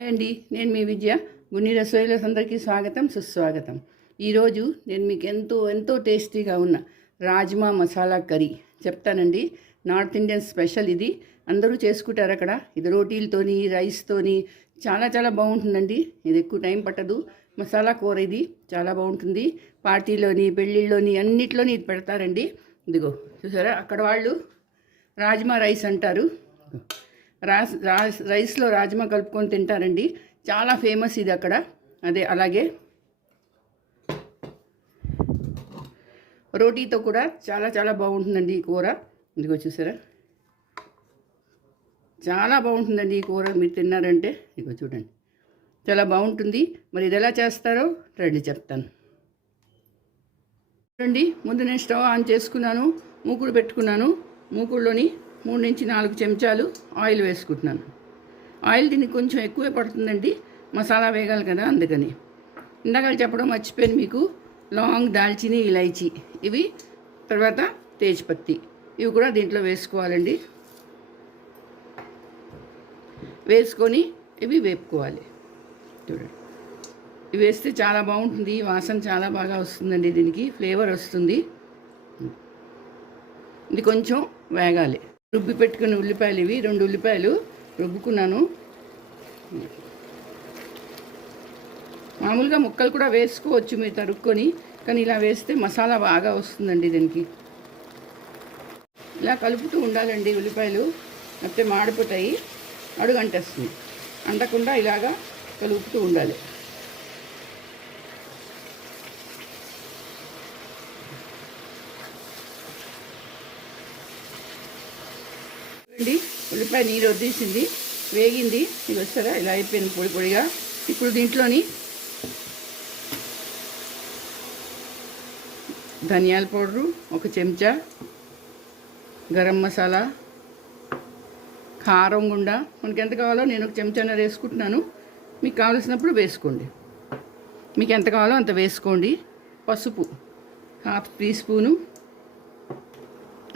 అండి నేను మీ విద్య గున్ని రసోయిలస్ అందరికీ స్వాగతం సుస్వాగతం. ఈరోజు నేను మీకు ఎంతో ఎంతో టేస్టీగా ఉన్న రాజ్మా మసాలా కర్రీ చెప్తానండి. నార్త్ ఇండియన్ స్పెషల్ ఇది. అందరూ చేసుకుంటారు అక్కడ. ఇది రోటీలతోని రైస్తోని చాలా చాలా బాగుంటుందండి. ఇది ఎక్కువ టైం పట్టదు. మసాలా కూర ఇది చాలా బాగుంటుంది. పార్టీలోని పెళ్ళిళ్ళలోని అన్నిట్లోని ఇది పెడతారండి. ఇదిగో చూసారా? అక్కడ వాళ్ళు రాజ్మా రైస్ అంటారు. రాస్ రాస్ రైస్లో రాజ్మా కలుపుకొని తింటారండి. చాలా ఫేమస్ ఇది అక్కడ. అదే అలాగే రోటీతో కూడా చాలా చాలా బాగుంటుందండి ఈ కూర. ఇదిగో చూసారా? చాలా బాగుంటుందండి ఈ కూర. మీరు తిన్నారంటే ఇదిగో చూడండి. చాలా బాగుంటుంది. మరి ఇది ఎలా చేస్తారో రండి చెప్తాను. చూడండి ముందు నేను స్టవ్ ఆన్ చేసుకున్నాను. మూకుడు పెట్టుకున్నాను. మూకుడులోని మూడు నుంచి నాలుగు చెంచాలు ఆయిల్ వేసుకుంటున్నాను. ఆయిల్ దీనికి కొంచెం ఎక్కువే పడుతుందండి. మసాలా వేగాలి కదా అందుకని. ఇందాక చెప్పడం మర్చిపోయాను మీకు. లాంగ్ దాల్చిని ఇలైచి. ఇవి తర్వాత తేజ్పత్తి. ఇవి కూడా దీంట్లో వేసుకోవాలండి. వేసుకొని ఇవి వేపుకోవాలి. చూడండి. ఇవి వేస్తే చాలా బాగుంటుంది. వాసన చాలా బాగా వస్తుందండి దీనికి. ఫ్లేవర్ వస్తుంది. ఇది కొంచెం వేగాలి. రుబ్బి పెట్టుకున్న ఉల్లిపాయలు ఇవి రెండు ఉల్లిపాయలు రుబ్బుకున్నాను. మామూలుగా ముక్కలు కూడా వేసుకోవచ్చు మీరు తరుక్కొని కానీ ఇలా వేస్తే మసాలా బాగా వస్తుందండి దీనికి. ఇలా కలుపుతూ ఉండాలండి ఉల్లిపాయలు లేకపోతే మాడిపోతాయి అడుగంటేస్తుంది. అంటకుండా ఇలాగా కలుపుతూ ఉండాలి. అండి ఉల్లిపాయ నీరు వద్దేసింది వేగింది. ఇది వస్తారా ఇలా అయిపోయింది పొడి పొడిగా. ఇప్పుడు దీంట్లోని ధనియాల పౌడరు ఒక చెంచా గరం మసాలా కారం గుండా. మనకి ఎంత కావాలో నేను ఒక చెంచాన్నర వేసుకుంటున్నాను. మీకు కావలసినప్పుడు వేసుకోండి. మీకు ఎంత కావాలో అంత వేసుకోండి. పసుపు హాఫ్ టీ స్పూను.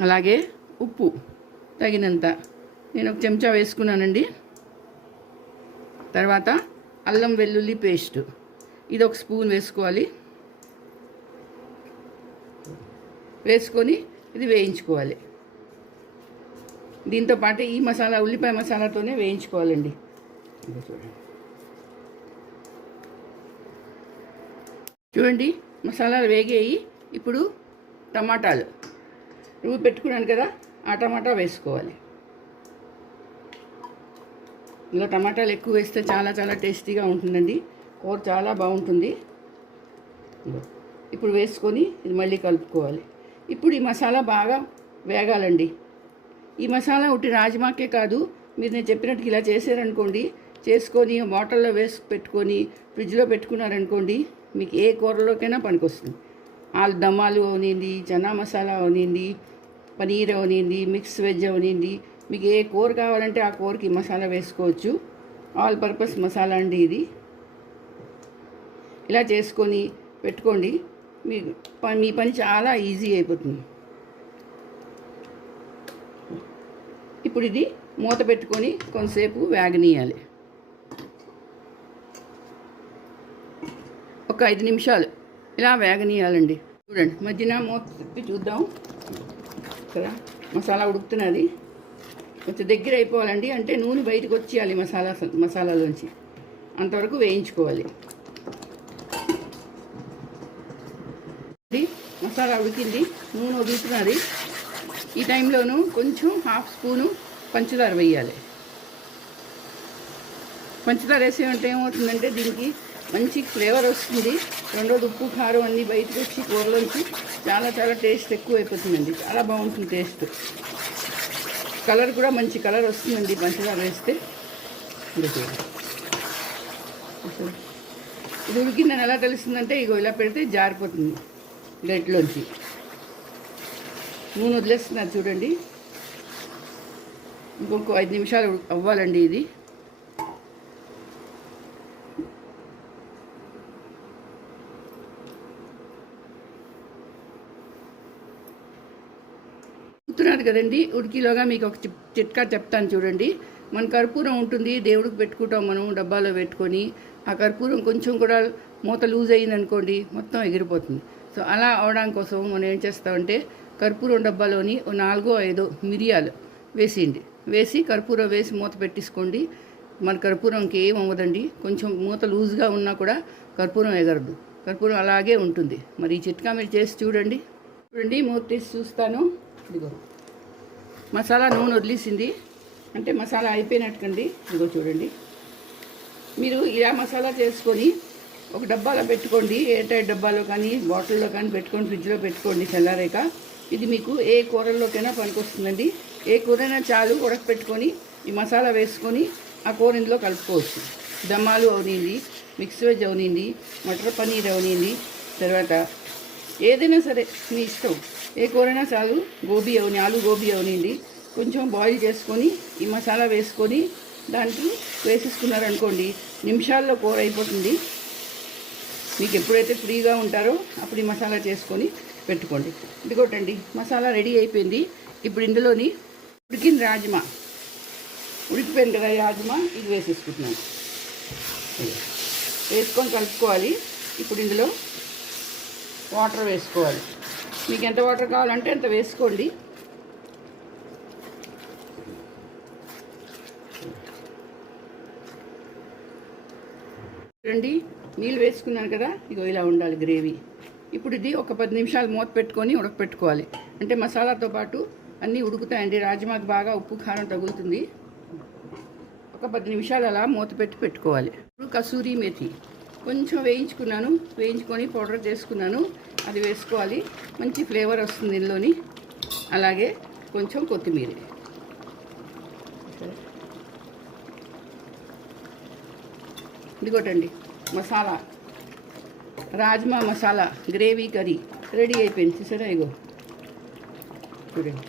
అలాగే ఉప్పు. తగినంత. నేను ఒక చెంచా వేసుకున్నానండి. తర్వాత అల్లం వెల్లుల్లి పేస్ట్. ఇది ఒక స్పూన్ వేసుకోవాలి. వేసుకొని ఇది వేయించుకోవాలి. దీంతో పాటు ఈ మసాలా ఉల్లిపాయ మసాలాతోనే వేయించుకోవాలండి. చూడండి. చూడండి మసాలాలు వేగాయి. ఇప్పుడు టమాటాలు. రువ్వు పెట్టుకున్నాను కదా ఆ టమాటా వేసుకోవాలి. ఇలా టమాటాలు ఎక్కువ వేస్తే చాలా చాలా టేస్టీగా ఉంటుందండి. కూర చాలా బాగుంటుంది. ఇప్పుడు వేసుకొని ఇది మళ్ళీ కలుపుకోవాలి. ఇప్పుడు ఈ మసాలా బాగా వేగాలండి. ఈ మసాలా ఒకటి రాజ్మాకే కాదు మీరు నేను చెప్పినట్టు ఇలా చేశారనుకోండి చేసుకొని బాటిల్లో వేసి పెట్టుకొని ఫ్రిడ్జ్లో పెట్టుకున్నారనుకోండి మీకు ఏ కూరలోకైనా పనికొస్తుంది. ఆలు దమ్మాలు అవనింది చనా మసాలా అవనింది పనీర్ అవనింది మిక్స్ వెజ్ అవనింది మీకు ఏ కూర కావాలంటే ఆ కూరకి మసాలా వేసుకోవచ్చు. ఆల్ పర్పస్ మసాలా అండి ఇది. ఇలా చేసుకొని పెట్టుకోండి. మీ మీ పని చాలా ఈజీ అయిపోతుంది. ఇప్పుడు ఇది మూత పెట్టుకొని కొంతసేపు వేగనీయాలి. ఒక ఐదు నిమిషాలు. ఇలా వేగనీయాలండి. చూడండి మధ్యన మూత తిప్పి చూద్దాం. కదా? మసాలా ఉడుకుతున్నది. కొంచెం దగ్గర అయిపోవాలండి. అంటే నూనె బయటకు వచ్చేయాలి మసాలా మసాలాలోంచి. అంతవరకు వేయించుకోవాలి. మసాలా ఉడికింది. నూనె ఉడుకుతున్నది ఈ టైంలోను కొంచెం హాఫ్ స్పూను పంచదార వేయాలి. పంచదార వేసే ఉంటే ఏమవుతుందంటే దీనికి మంచి ఫ్లేవర్ వస్తుంది. రెండోది ఉప్పు కారం అన్నీ బయటకు వచ్చి కూరలోంచి చాలా చాలా టేస్ట్ ఎక్కువ అయిపోతుందండి చాలా బాగుంటుంది టేస్ట్. కలర్ కూడా మంచి కలర్ వస్తుందండి పంచదార వేస్తే. ఇది చూడండి. అసలు ఉడికిందని ఎలా తెలుస్తుందంటే ఇగో ఇలా పెడితే జారిపోతుంది గట్లోంచి నూనె వదిలేస్తున్నారు చూడండి. ఇంకొక ఐదు నిమిషాలు అవ్వాలండి ఇది ఉడుకుతున్నది కదండి. ఉడికిలోగా మీకు ఒక చిట్కా చెప్తాను చూడండి. మన కర్పూరం ఉంటుంది దేవుడికి పెట్టుకుంటాం మనం డబ్బాలో పెట్టుకొని. ఆ కర్పూరం కొంచెం కూడా మూత లూజ్ అయిందనుకోండి మొత్తం ఎగిరిపోతుంది. సో అలా అవడం కోసం మనం ఏం చేస్తామంటే కర్పూరం డబ్బాలోని ఓ నాలుగో ఐదో మిరియాలు వేసేయండి. వేసి కర్పూరం వేసి మూత పెట్టేసుకోండి. మన కర్పూరంకి ఏం అవ్వదండి. కొంచెం మూత లూజ్గా ఉన్నా కూడా కర్పూరం ఎగరదు. కర్పూరం అలాగే ఉంటుంది. మరి ఈ చిట్కా మీరు చేసి చూడండి. చూడండి మూత తీసి చూస్తాను. ఇదిగో. మసాలా నూనె వదిలేసింది. అంటే మసాలా అయిపోయినట్టుకండి. ఇదిగో చూడండి. మీరు ఇలా మసాలా చేసుకొని ఒక డబ్బాలో పెట్టుకోండి. ఏ టైప్ డబ్బాలో కానీ బాటిల్లో కానీ పెట్టుకొని ఫ్రిడ్జ్లో పెట్టుకోండి చల్లారాక. ఇది మీకు ఏ కూరల్లోకైనా పనికొస్తుందండి. ఏ కూరైనా చాలు ఉడకపెట్టుకొని ఈ మసాలా వేసుకొని ఆ కూర ఇందులో కలుపుకోవచ్చు. దమ్మాలు అవనింది మిక్స్ వెజ్ అవనింది మటర్ పన్నీర్ అవనింది తర్వాత ఏదైనా సరే మీ ఇష్టం. ఏ కూరైనా చాలు గోబీ అవని ఆలు గోబీ అవనింది. కొంచెం బాయిల్ చేసుకొని ఈ మసాలా వేసుకొని దాంట్లో వేసేసుకున్నారనుకోండి నిమిషాల్లో కూర అయిపోతుంది. మీకు ఎప్పుడైతే ఫ్రీగా ఉంటారో అప్పుడు ఈ మసాలా చేసుకొని పెట్టుకోండి. ఇదిగోటండి మసాలా రెడీ అయిపోయింది. ఇప్పుడు ఇందులోని ఉడికిన రాజ్మా. ఉడికిపోయింది కదా రాజ్మా ఇది వేసేసుకుంటున్నాను. వేసుకొని కలుపుకోవాలి. ఇప్పుడు ఇందులో వాటర్ వేసుకోవాలి. మీకు ఎంత వాటర్ కావాలంటే అంత వేసుకోండి. రండి నీళ్ళు వేసుకున్నాను కదా ఇగో ఇలా ఉండాలి గ్రేవీ. ఇప్పుడు ఇది ఒక పది నిమిషాలు మూత పెట్టుకొని ఉడకపెట్టుకోవాలి. అంటే మసాలాతో పాటు అన్నీ ఉడుకుతాయండి. రాజ్మాకి బాగా ఉప్పు కారం తగులుతుంది. ఒక పది నిమిషాలు అలా మూత పెట్టి పెట్టుకోవాలి. ఇప్పుడు కసూరి మెతి. కొంచెం వేయించుకున్నాను. వేయించుకొని పౌడర్ చేసుకున్నాను. అది వేసుకోవాలి. మంచి ఫ్లేవర్ వస్తుంది ఇందులోని. అలాగే కొంచెం కొత్తిమీర. ఇదిగోటండి masala. Rajma masala gravy curry ready అయిపోయింది. చూసారా ఇగో? చూడండి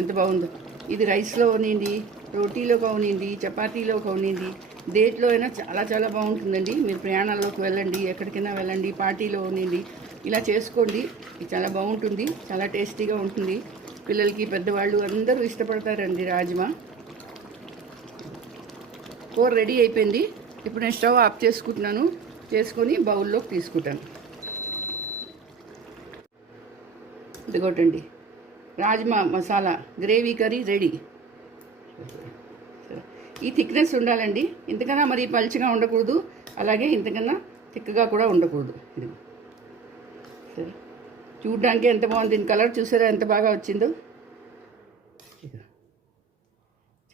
ఎంత బాగుందో. ఇది రైస్లో ఉనింది రోటీలో ఉనింది చపాతీలో ఉనింది దేంట్లో అయినా చాలా చాలా బాగుంటుందండి. మీరు ప్రయాణాల్లోకి వెళ్ళండి ఎక్కడికైనా వెళ్ళండి పార్టీలో ఉనింది ఇలా చేసుకోండి. ఇది చాలా బాగుంటుంది. చాలా టేస్టీగా ఉంటుంది. పిల్లలకి పెద్దవాళ్ళు అందరూ ఇష్టపడతారండి రాజ్మా. కూర రెడీ అయిపోయింది. ఇప్పుడు నేను స్టవ్ ఆఫ్ చేసుకుంటున్నాను. చేసుకొని బౌల్లోకి తీసుకుంటాను. ఇదిగోటండి. Rajma masala gravy curry ready. ఈ థిక్నెస్ ఉండాలండి. ఇంతకన్నా మరి పలుచగా ఉండకూడదు. అలాగే ఇంతకన్నా థిక్గా కూడా ఉండకూడదు. ఇది సరే చూడడానికి ఎంత బాగుంది? దీని కలర్ చూసారా? ఎంత బాగా వచ్చిందో.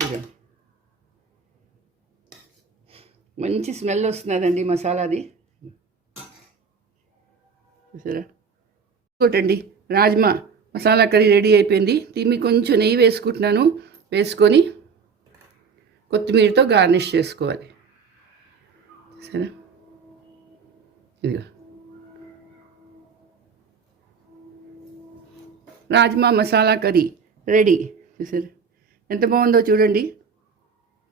చూడండి మంచి స్మెల్ వస్తున్నదండి మసాలాది. చూసారా? ఇంకోటండి. రాజ్మా మసాలా కర్రీ రెడీ అయిపోయింది. దీన్ని కొంచెం నెయ్యి వేసుకుంటున్నాను. వేసుకొని కొత్తిమీరతో గార్నిష్ చేసుకోవాలి. సరే ఇదిగో. రాజ్మా మసాలా కర్రీ. రెడీ చూసారు? ఎంత బాగుందో చూడండి.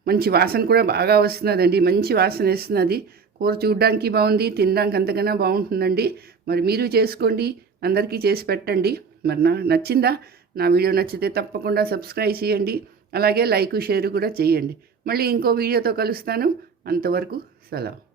మంచి వాసన కూడా బాగా వస్తున్నదండి. మంచి వాసన వేస్తున్నది. కూర చూడడానికి బాగుంది తినడానికి అంతకన్నా బాగుంటుందండి. మరి మీరు చేసుకోండి అందరికీ చేసి పెట్టండి. మరి నా నచ్చిందా? నా వీడియో నచ్చితే తప్పకుండా సబ్స్క్రైబ్ చేయండి. అలాగే లైక్ షేర్ కూడా చేయండి. మళ్ళీ ఇంకో వీడియోతో కలుస్తాను. అంతవరకు సెలవు.